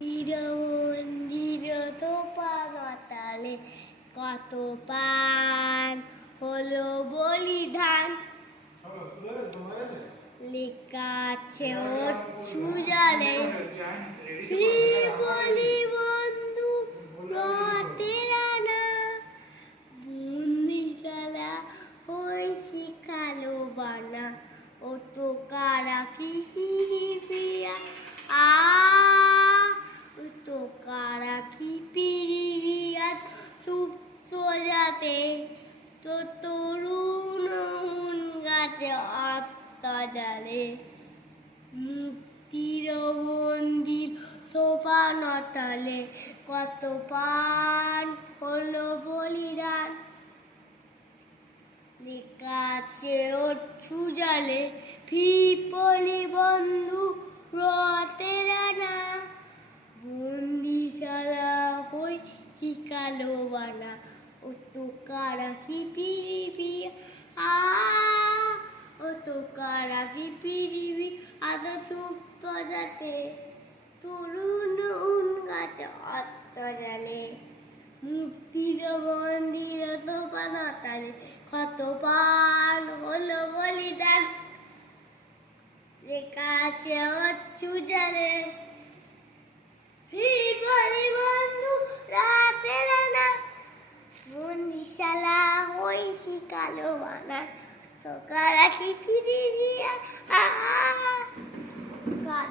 মন্দির তো পাতালে কত পান হলো বলিদান লেখা আছে ওর সুজালে বলি বন্ধু রতেরানা বন্দিশালা ওই শিখালো বানা ও তো কারা কি পিয়া তো কারা কি পিরিয়া সুপ সোজাতে তো তরুণ গাছে আত্মাজালে মুক্তির মন্দির সোপানতালে কত পান হলো বলিদান লেখা আছে ও সুজালে ফিপলি বন্ধু রতেরানা বন্দিশালা হই শিখালো বানা ও তো কারা কি পিরিবি ও তো কারা কি পিরিবি আদা সুপ্ত যাতে তরুণ গাছে অত্তজালে মুক্তির মন্দির তো পানাতালে কত পান হলো বলিদান লেখা আছে ও সুজালে বলি বন্ধু রাতের না বন্দিশালা ওই শিখালো বানা তো কারা কি ফিরিয়ে